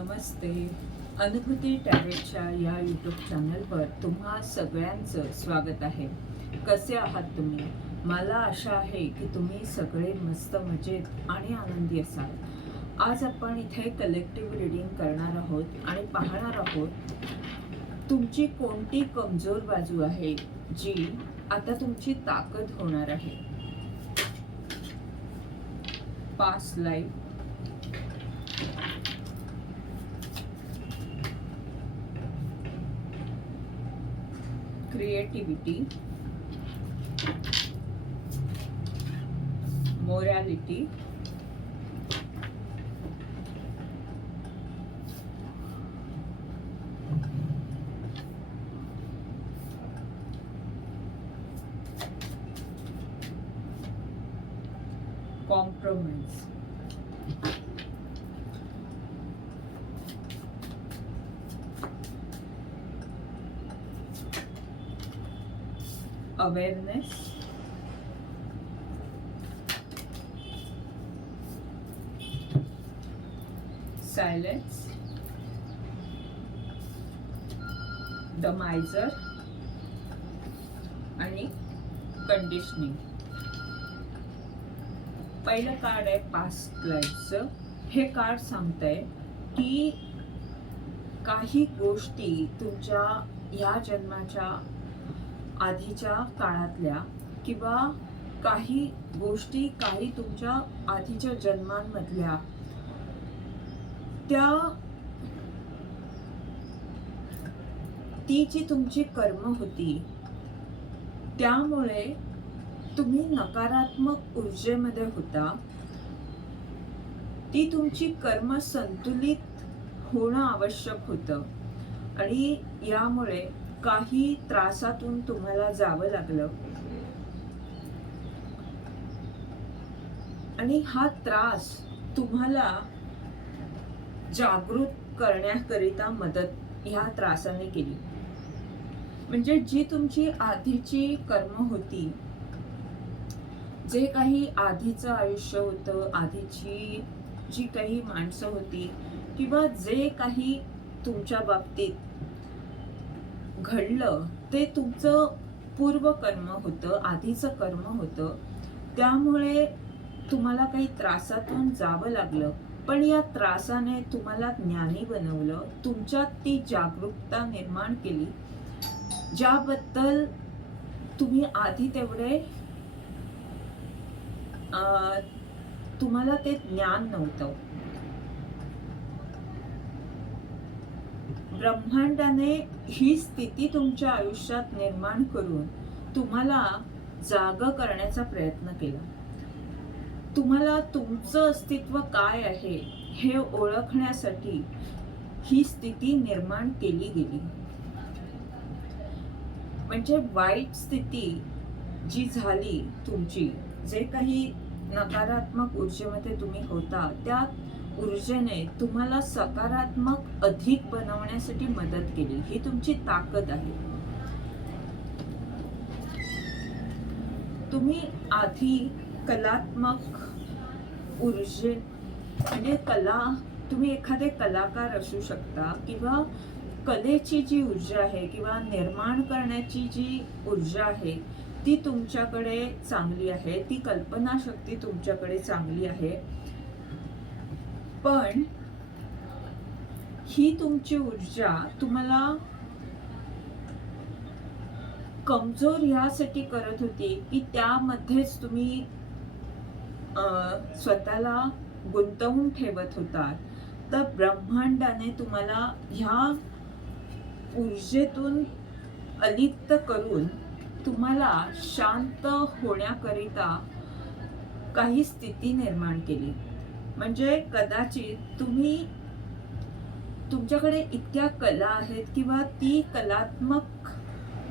नमस्ते. अनुभूती टॅरेटच्या या यूट्यूब चॅनलवर तुम्हा सगळ्यांचं स्वागत आहे. कसे आहात तुम्ही? मला आशा आहे की तुम्ही सगळे मस्त मजेत आणि आनंदी असाल. आज आपण इथे कलेक्टिव्ह रिडिंग करणार आहोत आणि पाहणार आहोत तुमची कोणती कमजोर बाजू आहे जी आता तुमची ताकद होणार आहे? Past life creativity, morality, compromise. Awareness. Silence. The miser आणि कंडिशनिंग पहिलं कार्ड आहे पास्ट लाईफचं हे कार्ड सांगतंय की काही गोष्टी तुमच्या ह्या जन्माच्या आधीच्या काळातल्या किंवा काही गोष्टी काही तुमच्या आधीच्या जन्मांमधल्या त्या ती जी तुमची कर्म होती त्यामुळे तुम्ही नकारात्मक ऊर्जेमध्ये होता. ती तुमची कर्म संतुलित होणं आवश्यक होतं. आणि यामुळे काही त्रासातून तुम्हाला जावं लागलं. आणि हा त्रास तुम्हाला जागृत करण्याकरिता मदत ह्या त्रासाने केली. म्हणजे जी तुमची आधीची कर्म होती जे काही आधीचं आयुष्य होतं आधीची जी काही माणसं होती किंवा जे काही तुमच्या बाबतीत घडलं ते तुमचं पूर्वकर्म होतं आधीचं कर्म होतं. त्यामुळे तुम्हाला काही त्रासातून जावं लागलं. पण या त्रासाने तुम्हाला ज्ञानी बनवलं. तुमच्यात ती जागरूकता निर्माण केली. ज्याबद्दल तुम्ही आधी तेवढे तुम्हाला ते ज्ञान नव्हतं. ब्रह्मांडाने ही स्थिती तुमच्या आयुष्यात निर्माण करून तुम्हाला जाग करण्याचा प्रयत्न केला. तुम्हाला तुमचं अस्तित्व काय आहे हे ओळखण्यासाठी ही स्थिती निर्माण केली गेली. म्हणजे वाईट स्थिती जी झाली तुमची जे काही नकारात्मक ऊर्जेमध्ये तुम्ही होता त्या ऊर्जेने तुम्हाला सकारात्मक अधिक बनवण्यासाठी मदत केली. ही तुमची ताकद आहे. तुम्ही आधी कलात्मक ऊर्जे म्हणजे कला तुम्ही एखादे कलाकार असू शकता किंवा कलेची जी ऊर्जा आहे किंवा निर्माण करण्याची जी ऊर्जा आहे ती तुमच्याकडे चांगली आहे. ती कल्पनाशक्ती तुमच्याकडे चांगली आहे. पण ही तुमची ऊर्जा तुम्हाला कमजोर ह्यासाठी करत होती की त्यामध्येच तुम्ही स्वतःला गुंतवून ठेवत होता तर ब्रह्मांडाने तुम्हाला ह्या ऊर्जेतून अलिप्त करून तुम्हाला शांत होण्याकरिता काही स्थिती निर्माण केली. म्हणजे कदाचित तुम्ही तुमच्याकडे इतक्या कला आहेत किंवा ती कलात्मक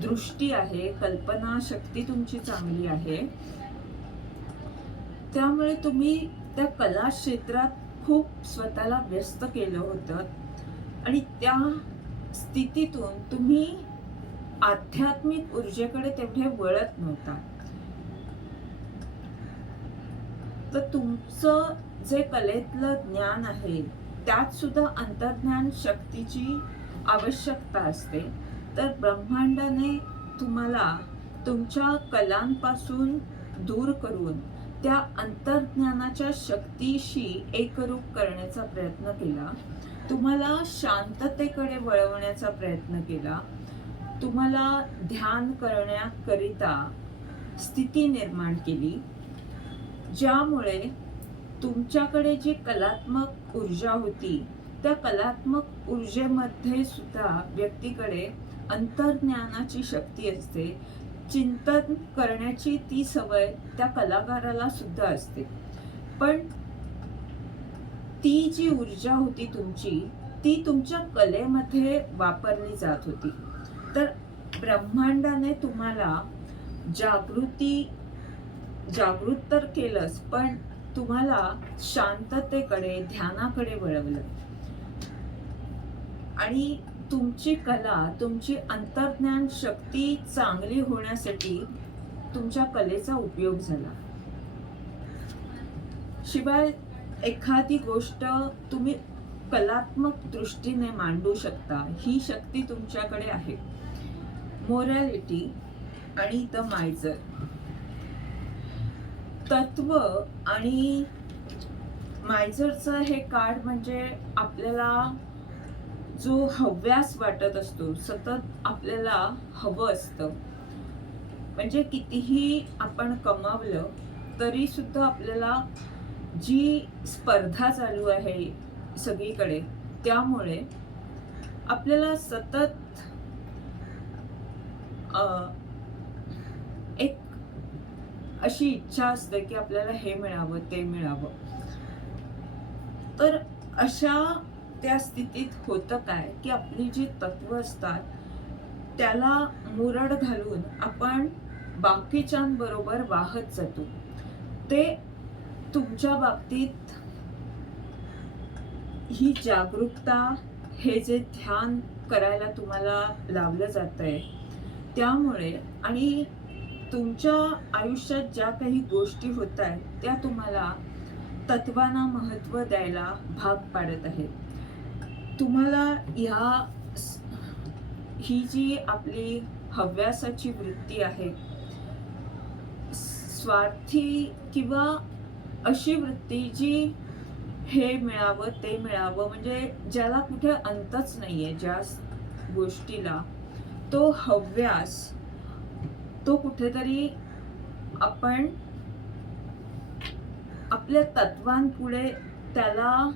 दृष्टी आहे कल्पना शक्ती तुमची चांगली आहे त्यामुळे तुम्ही त्या कला क्षेत्रात खूप स्वतःला व्यस्त केलं होतं आणि त्या स्थितीतून तुम्ही आध्यात्मिक ऊर्जेकडे तेवढे वळत नव्हता. तर तुमचं जे कलेतलं ज्ञान आहे त्यात सुद्धा अंतर्ज्ञान शक्तीची आवश्यकता असते. तर ब्रह्मांडाने तुम्हाला तुमच्या कलांपासून दूर करून त्या अंतर्ज्ञानाच्या शक्तीशी एकरूप करण्याचा प्रयत्न केला. तुम्हाला शांततेकडे वळवण्याचा प्रयत्न केला. तुम्हाला ध्यान करण्याकरिता स्थिती निर्माण केली. ज्यामुळे तुमच्याकडे जी कलात्मक ऊर्जा होती त्या कलात्मक ऊर्जेमध्ये सुद्धा व्यक्तीकडे अंतर्ज्ञानाची शक्ती असते. चिंतन करण्याची ती सवय त्या कलाकाराला सुद्धा असते. पण ती जी ऊर्जा होती तुमची ती तुमच्या कलेमध्ये वापरली जात होती. तर ब्रह्मांडाने तुम्हाला जागृती जागृत तर केलंच पण तुम्हाला शांततेकडे ध्यानाकडे वळवलं. आणि तुमची कला तुमची अंतर्ज्ञान शक्ती चांगली होण्यासाठी तुमच्या कलेचा उपयोग झाला. शिवाय एखादी गोष्ट तुम्ही कलात्मक दृष्टीने मांडू शकता ही शक्ती तुमच्याकडे आहे. मोरॅलिटी आणि द मायझर तत्व आणि मायझरचं हे कार्ड म्हणजे आपल्याला जो हव्यास वाटत असतो सतत आपल्याला हवं असतं. म्हणजे कितीही आपण कमावलं तरी सुद्धा आपल्याला जी स्पर्धा चालू आहे सगळीकडे त्यामुळे आपल्याला सतत अशी इच्छा असते की आपल्याला हे मिळावं ते मिळावं. तर अशा त्या स्थितीत होतं काय की आपली जी तत्व असतात त्याला मुरड घालून आपण बाकीच्यांबरोबर वाहत जातो. ते तुमच्या बाबतीत ही जागरूकता हे जे ध्यान करायला तुम्हाला लावलं जात आहे त्यामुळे आणि तुमच्या आयुष्यात ज्या काही गोष्टी होत आहेत त्या तुम्हाला तत्वांना महत्त्व द्यायला भाग पाडत आहेत. तुम्हाला ह्या ही जी आपली हव्यासाची वृत्ती आहे स्वार्थी किंवा अशी वृत्ती जी हे मिळावं ते मिळावं म्हणजे ज्याला कुठे अंतच नाहीये ज्या गोष्टीला तो हव्यास तो कुठेतरी आपण आपल्या तत्वांपुढे त्याला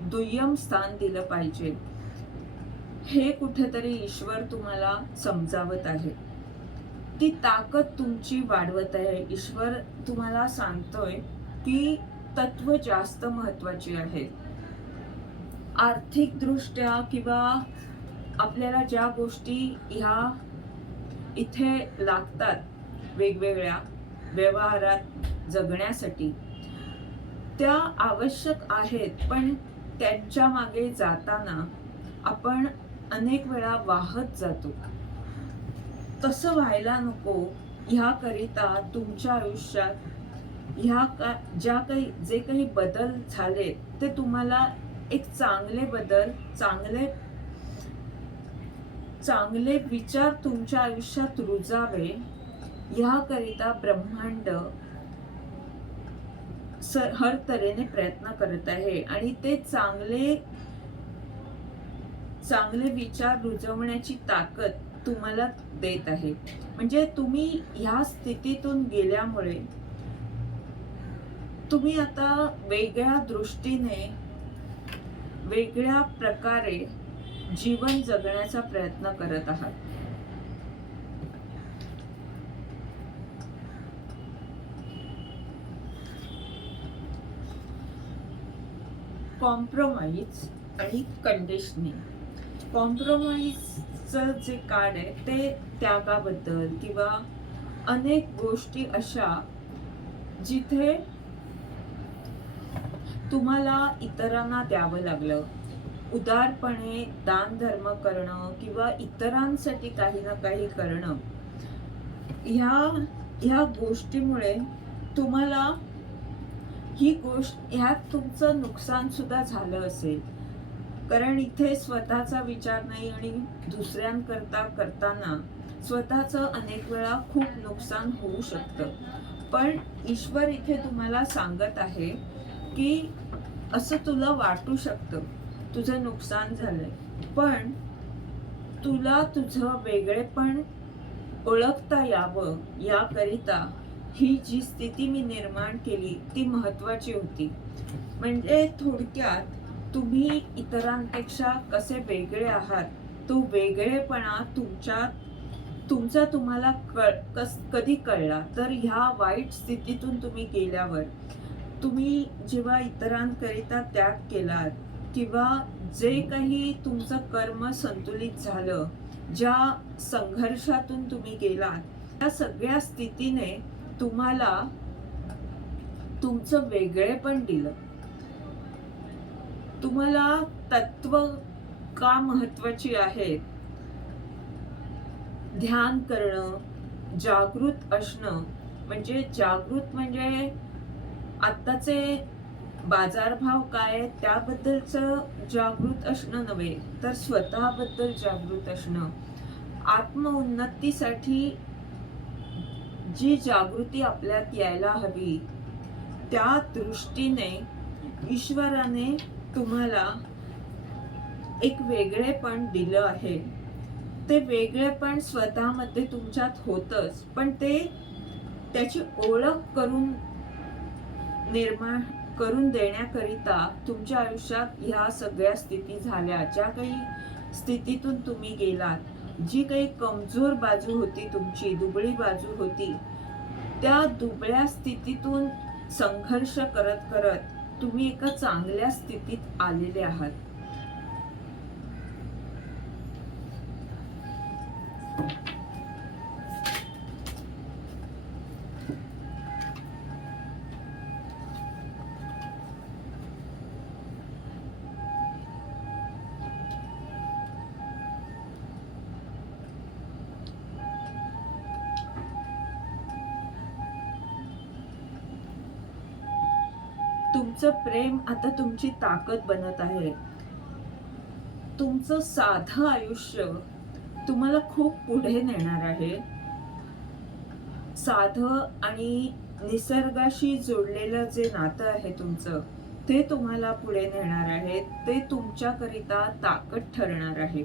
दुय्यम स्थान दिलं पाहिजे. हे कुठेतरी ईश्वर तुम्हाला समजावत आहे. ती ताकद तुमची वाढवत आहे. ईश्वर तुम्हाला सांगतोय की तत्व जास्त महत्वाची आहे. आर्थिक दृष्ट्या किंवा आपल्याला ज्या गोष्टी ह्या इथे लागतात वेगवेगळ्या व्यवहारात जगण्यासाठी. त्या आवश्यक आहेत पण त्यांच्या मागे जाताना आपण अनेक वेळा वाहत जातो. तसं व्हायला नको. ह्याकरिता तुमच्या आयुष्यात ह्या का ज्या काही जे काही बदल झाले ते तुम्हाला एक चांगले बदल चांगले चांगले विचार तुमच्या आयुष्यात रुजावे ह्याकरिता ब्रह्मांड हर तऱ्हेने प्रयत्न करत आहे. आणि ते चांगले चांगले विचार रुजवण्याची ताकद तुम्हाला देत आहे. म्हणजे तुम्ही ह्या स्थितीतून गेल्यामुळे तुम्ही आता वेगळ्या दृष्टीने वेगळ्या प्रकारे जीवन जगण्याचा प्रयत्न करत आहात. कॉम्प्रोमाइज आणि कंडिशनिंग कॉम्प्रोमाइजचं जे कार्ड आहे ते त्यागाबद्दल किंवा अनेक गोष्टी अशा जिथे तुम्हाला इतरांना द्यावं लागलं. उदारपणे दान धर्म करणं किंवा इतरांसाठी काही ना काही करणं ह्या ह्या गोष्टीमुळे तुम्हाला ही गोष्ट ह्यात तुमचं नुकसान सुद्धा झालं असेल. कारण इथे स्वतःचा विचार नाही आणि दुसऱ्यांकरता करताना स्वतःचं अनेक वेळा खूप नुकसान होऊ शकतं. पण ईश्वर इथे तुम्हाला सांगत आहे की असं तुला वाटू शकतं. तुझं नुकसान झालंय. पण तुला तुझं वेगळेपण ओळखता यावं याकरिता ही जी स्थिती मी निर्माण केली ती महत्वाची होती. म्हणजे थोडक्यात तुम्ही इतरांपेक्षा कसे वेगळे आहात? तो वेगळेपणा तुमच्यात तुमचा तुम्हाला कळ कस कधी कळला? तर ह्या वाईट स्थितीतून तुम्ही गेल्यावर तुम्ही जेव्हा इतरांकरिता त्याग केलात किंवा जे काही तुमचं कर्म संतुलित झालं ज्या संघर्षातून तुम्ही गेलात त्या सगळ्या स्थितीने तुम्हाला तुमचं वेगळेपण दिलं. तुम्हाला तत्व का महत्वाची आहेत ध्यान करणं जागृत असणं म्हणजे जागृत म्हणजे आत्ताचे बाजारभाव काय त्याबद्दलचं जागृत असणं नव्हे तर स्वतःबद्दल जागृत असणं. आत्मउन्नतीसाठी जी जागृती आपल्यात यायला हवी त्या दृष्टीने ईश्वराने तुम्हाला एक वेगळेपण दिलं आहे. ते वेगळेपण स्वतःमध्ये तुमच्यात होतच पण ते त्याची ओळख करून निर्माण करून देण्याकरिता तुमच्या आयुष्यात ह्या सगळ्या स्थिती झाल्या ज्या काही स्थितीतून तुम्ही गेलात. जी काही कमजोर बाजू होती तुमची दुबळी बाजू होती त्या दुबळ्या स्थितीतून संघर्ष करत करत तुम्ही एका चांगल्या स्थितीत आलेले आहात. तुमचं प्रेम आता तुमची ताकद बनत आहे. तुमचं साधं आयुष्य तुम्हाला खूप पुढे नेणार आहे. साधं आणि निसर्गाशी जोडलेलं जे नातं आहे तुमचं ते तुम्हाला पुढे नेणार आहे. ते तुमच्याकरिता ताकद ठरणार आहे.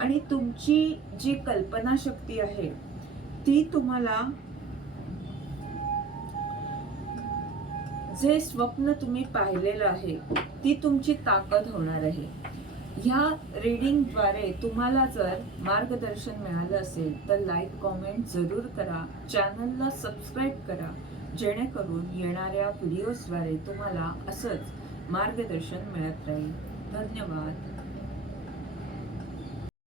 आणि तुमची जी कल्पनाशक्ती आहे ती तुम्हाला जे स्वप्न तुम्ही पाहिलेलं आहे ती तुमची ताकद होणार आहे. ह्या रीडिंगद्वारे तुम्हाला जर मार्गदर्शन मिळालं असेल तर लाईक कॉमेंट जरूर करा. चॅनलला सबस्क्राईब करा. जेणेकरून येणाऱ्या व्हिडिओजद्वारे तुम्हाला असंच मार्गदर्शन मिळत राहील. धन्यवाद.